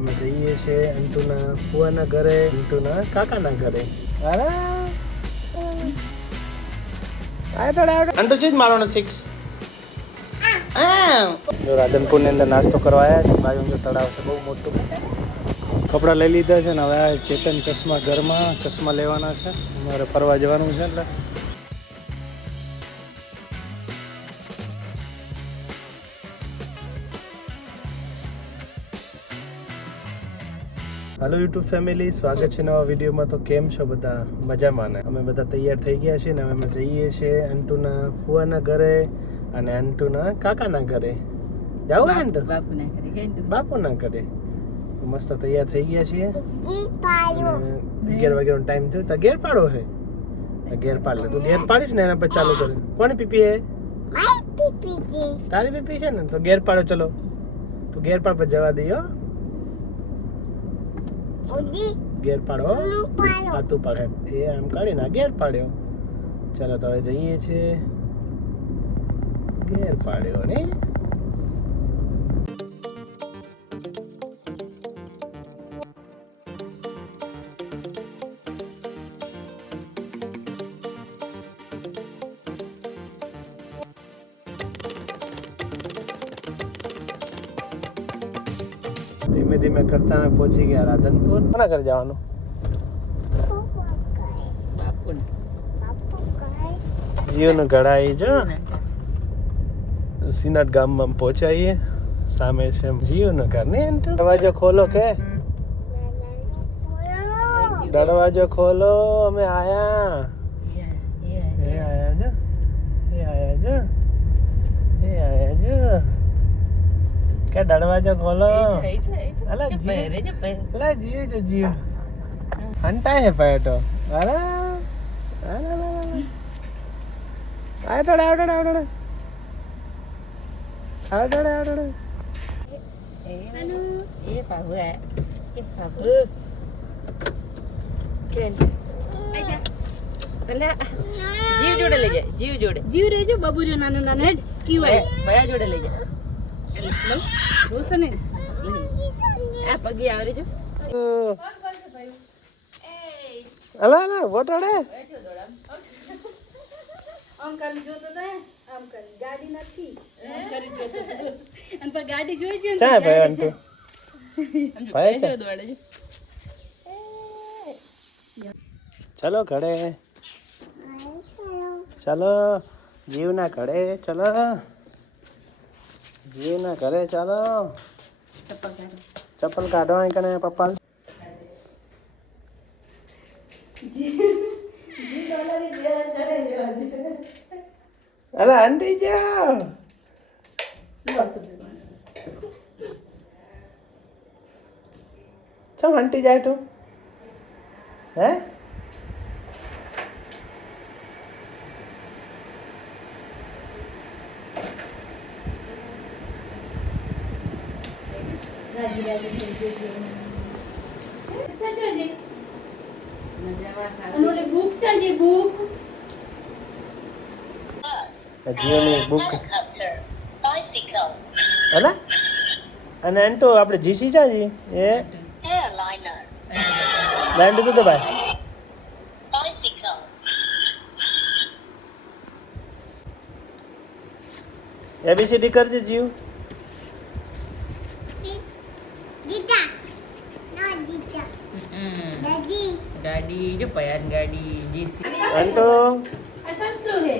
અમે જઈએ છીએ અંટુના ફુવાના ઘરે, અંટુના કાકાના ઘરે. અરે અંટુ ચીજ મારવાનો 6 જો રાધનપુર ની અંદર નાસ્તો કરવા આવ્યા છે. બાજુ જો તળાવ છે બહુ મોટું. કપડાં લઈ લીધા છે ને હવે ચેતન ચશ્મા ઘરમાં ચશ્મા લેવાના છે. અમારે ફરવા જવાનું છે એટલે હેલો યુટ્યુબ ફેમિલી, સ્વાગત છે નવા વિડીયોમાં. તો કેમ છો બધા? મજામાં ને? અમે બધા તૈયાર થઈ ગયા છીએ ને અમે જઈએ છીએ અંટુના ફુવાના ઘરે અને અંટુના કાકાના ઘરે. જાવું ને અંટુ? બાપુના ઘરે. મસ્ત તૈયાર થઈ ગયા છીએ. 11 વાગ્યાનો ટાઈમ થયો. તો ગેર પાડો હે? ગેર પાડ લે. તું ગેર પાડીશ ને એના પછી ચાલુ કરે. કોની પીપી હે? તારી પીપી છે ને? તો ગેર પાડો. ચલો તું ગેર પાડ પર જવા દઈએ. ગેર પાડો. હા તું પાડે. એ આમ કાઢીને ગેર પાડ્યો. ચાલો તો હવે જઈએ છીએ. ગેર પાડ્યો ને. ધીમે ધીમે કરતા અમે પહોંચી ગયા રાધનપુર. કોના ઘરે જવાનું? જીઓનું ઘર આવી જો સિનટ ગામમાં પહોંચાઈએ. સામે છે જીઓનું ઘર ને. દરવાજો ખોલો કે દરવાજો ખોલો. અમે આયા. એ આયા જો. એ આયા જો. એ આયા જો. કે દરવાજો ખોલો. અલા જીવ જો જીવ હંટાય હે પાયો. અરે આવડે આવડે આવડે આવડે આવડે. એ બાબુ એ બાબુ કેન અલ્યા જીવ જોડે લઈ જાય. જીવ જોડે જીવ રેજો. બબુરિયો નાનો નાનો હેડ કીવાય ભયા જોડે લઈ જાય. રોસને આ પગી આવરે જો. અલા અલા વોટડે આમ કરી જોતો તો આમ કરી ગાડી નથી આમ કરી જોતો અને પર ગાડી જોઈ છે ચા ભાઈ અંટુ ભાઈ છે દોડે છે. ચલો ઘરે. ચલો જીવના ઘરે. ચલો જીવના ઘરે. ચાલો ચપ્પલ કાઢો. અહીં કને પપ્પા અરે આંટી જાઓ. ચમ આંટી જાય તું? હે જીઓની બુક. અલા અને અંટુ આપણે જીસી ચાજી એ લાઈન દીધું તો ભાઈ. એબીસીડી કરજે જીવ. ગાડી જો પયાન ગાડી જીસી અંટુ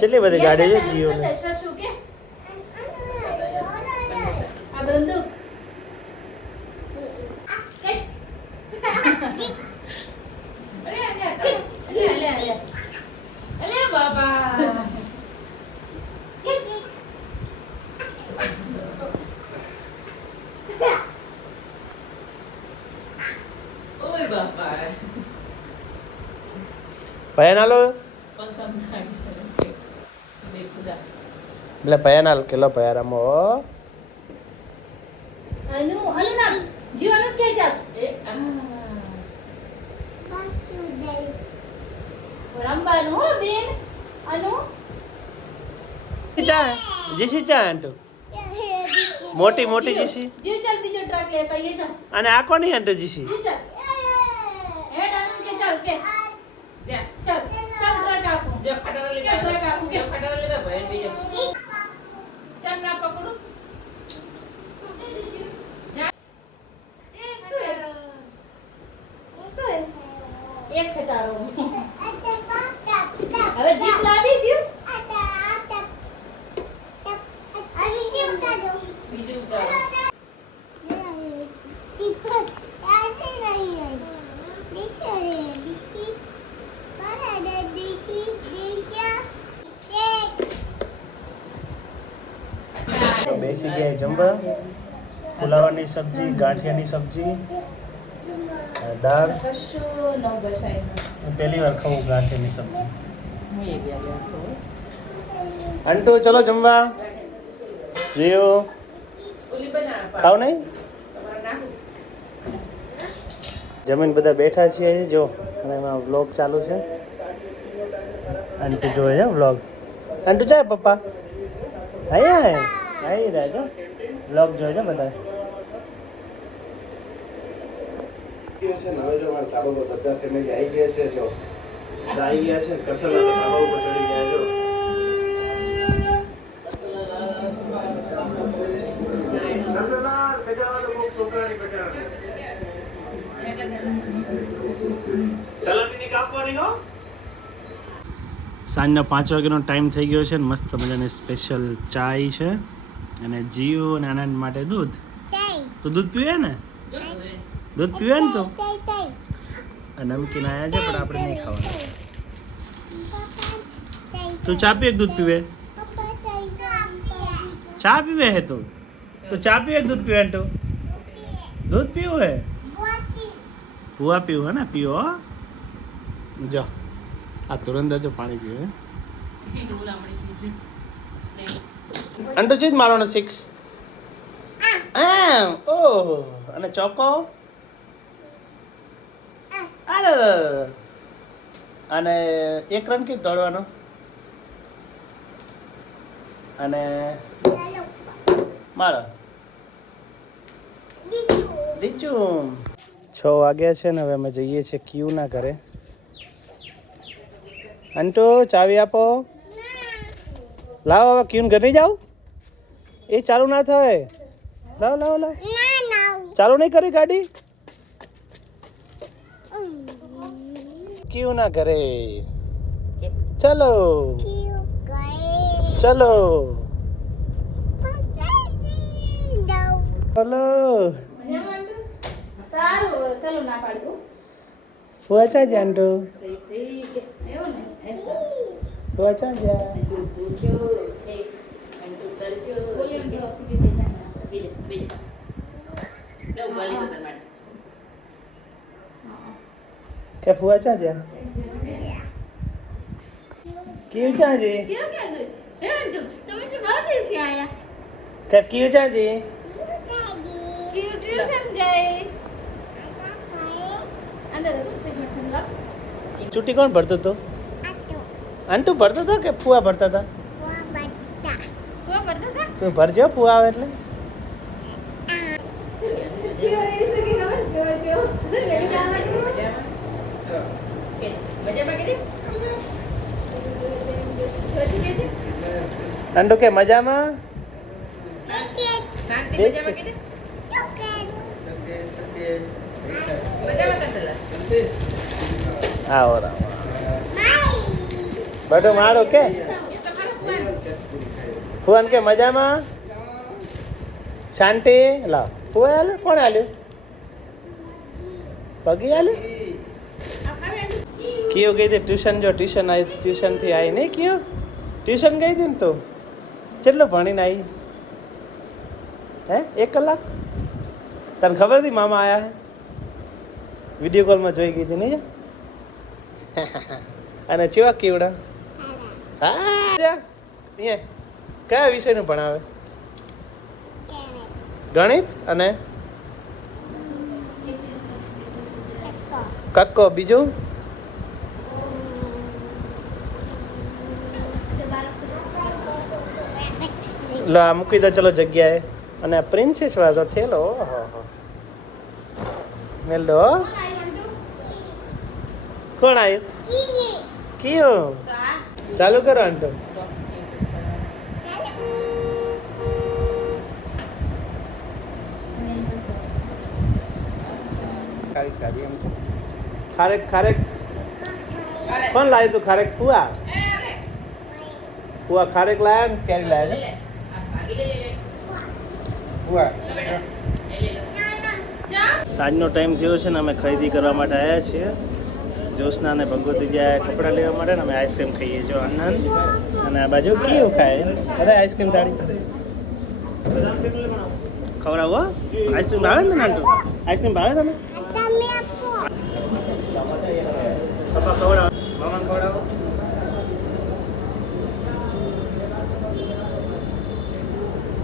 કેટલી બધી ગાડી છે જીઓ ની. આ બંદૂક અલે બાબા ઓય બાપા પૈયા ના લો. એટલે પૈયા ના કેલો પૈયા રમો. અનુ અનના જીવન કે જા એ રંબાનું હો બેન. અનુ ચા જીસી ચા અંટુ મોટી મોટી જીસી જીવ ચાલ બીજો ટ્રક લેતા ये ચાલ અને આ કોની આંટો જીસી જીવ ચાલ હેડ આનું કે ચાલ કે જા ચાલ ચાલ ટ્રક આપો જો ખટારા લે ટ્રક આપો કે ખટારા લે ભાઈ બીજો ચાલ ના પકડો એક ખટારો હવે જીપ લાવી જીપ બીજું ઉતારો બેસી ગયા જમવા ફુલાવાની સબ્જી ગાંઠિયાની સબ્જી દાળ કશું ન બસાય હું પહેલી વાર ખાઉં ગાંઠિયાની સબ્જી હું એ ગયા તો અંટુ ચલો જમવા જીઓ ઓલી બના ખાવ નહીં તમારે નાખું જમીન બધા બેઠા છીએ જો અને એમાં વ્લોગ ચાલુ છે અંટુ જોવે છે વ્લોગ અંટુ ચાય પપ્પા અહીંયા આવી રહ્યા છો વ્લોગ જોવે છે બધા હવે જો મારા ધાબા પર બધા ફેમિલી આવી ગયા છે જો બધા આવી ગયા છે કસરના ધાબા ઉપર ચડી ગયા જો સાંજના 5 વાગ્યાનો ટાઈમ થઈ ગયો છે ને મસ્ત મજાની સ્પેશિયલ ચાય છે અને જીવ અને આનંદ માટે દૂધ તો દૂધ પીવે ને દૂધ પીવે ને તો નમકીન આયા છે પણ આપણે નહીં ખાવાનું તું ચા પીવે કે દૂધ પીવે ચા પીવે હે તું ચા પીવે કે દૂધ પીવે તો દૂધ પીવું હે પુआ પીવું હે ને પીવો હો. જો આ તુરંત જો પાણી પીવે અંટુ ચીજ મારવાનો 6 આમ ઓહ અને ચોકો અરે અને એક રન કે દોડવાનો અને મારો લીચું 6 વાગ્યા છે ને હવે અમે જઈએ છીએ ક્યુ ના ઘરે અંટુ ચાવી આપો લાવો હવે ક્યુ ઘર નહીં જાવ એ ચાલુ ના થાય લાવો લાવો લાવો ચાલુ નહીં કરી ગાડી ક્યુ ના ઘરે ચલો ચલો ચલો સારું ચલો ના પાડી દઉં ફુવા ચા જા અંટુ એવું ને એસા ફુવા ચા જા પૂછ્યો છે અંટુ કરજો બોલી કે હસી કે બેજા બીજે બીજે લો બોલી તો તમારે કે ફુવા ચા જા ક્યુ ચા જી ક્यों क्या गई ए अंटू તમે તો બહાર થી આયા કે ક્યુ ચા જી क्यों ट्यूशन गए अंदर बैठूंगा ચૂંટી કોણ ભરતો હતો અંટુ ભરતો હતો કે ફુવા ભરતા હતા वो पढ़ता था તું ભરજો ફુવા આવે એટલે क्यों ऐसे की खबर जो जो रेडी जावा મજામાં કીધી અંટુ કે મજામાં શાંતિ બેસ મજામાં કે. કીધી મજામાં કરતલા આવો રામ બધું મારું કે એ તો ખરું ફુવાન કે મજામાં શાંતિ લાવ ફુવા હાલે કોણ હાલ્યું પગી હાલ્યું કયો ગઈ હતી ટ્યુશન જો ટ્યુશનથી આવી નહીં કયો ટ્યુશન ગઈ હતી ને તો કેટલું ભણીને આવી હે 1 કલાક તને ખબર હતી મામા આયા હે વિડીયો કોલમાં જોઈ ગઈ હતી નહીં અને ચેવા કેવડા હા અહીંયા કયા વિષયનું ભણાવે ગણિત અને કક્કો બીજું લો આ મૂકી દો ચલો જગ્યાએ અને પ્રિન્સેસ વાળો થેલો ઓહો મેલ્ડો કોણ આવ્યું કયો ચાલુ કરો આંટો ખારેક ખારેક કોણ લાવ્યું તું ખારેક ફુવા ફુવા ખારેક લાયા ને ક્યારે લાયા ફુવા સાંજનો ટાઈમ થયો છે ને અમે ખરીદી કરવા માટે આવ્યા છીએ જોશના અને ભગવતી જ્યાં કપડાં લેવા માટે ને અમે આઈસ્ક્રીમ ખાઈએ જો આનંદ અને આ બાજુ કેવું ખાય અરે આઈસ્ક્રીમ તાળી ખવડાવો આઈસ્ક્રીમ ભાવે ને નાનટુ આઈસ્ક્રીમ ભાવે તમે પપ્પા ખવડાવો મામા ખવડાવો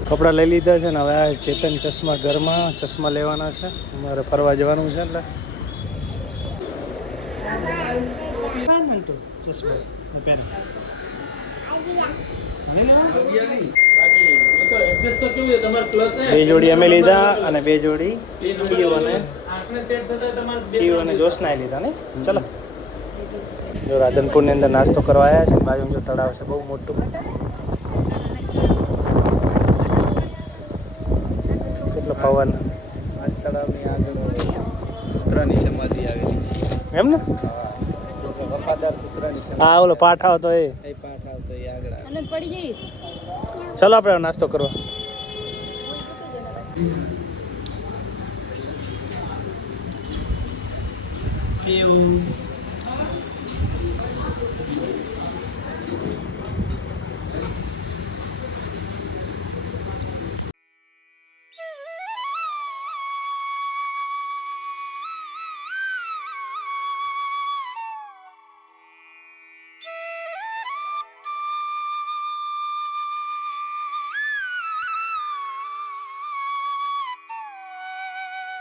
કપડાં લઈ લીધા છે ને હવે આ ચેતન ચશ્મા ઘરમાં ચશ્મા લેવાના છે અમારે ફરવા જવાનું છે એટલે બે જોડી અમે લીધા અને બે જોડી કીઓ અને જોશનાએ લીધા ને ચલો જો રાધનપુરની અંદર નાસ્તો કરવા આવ્યા છે બાજુ જો તળાવ છે બહુ મોટું કેટલો પવન તળાવની આગળ કૂતરાની સમાધિ આવેલી છે એમ ને વફાદાર કૂતરાની સમાધિ હા ઓલો પાઠ આવતો એ પાઠ આવતો એ આગળ અને પડી જઈશ ચલો આપણે નાસ્તો કરવા કેવું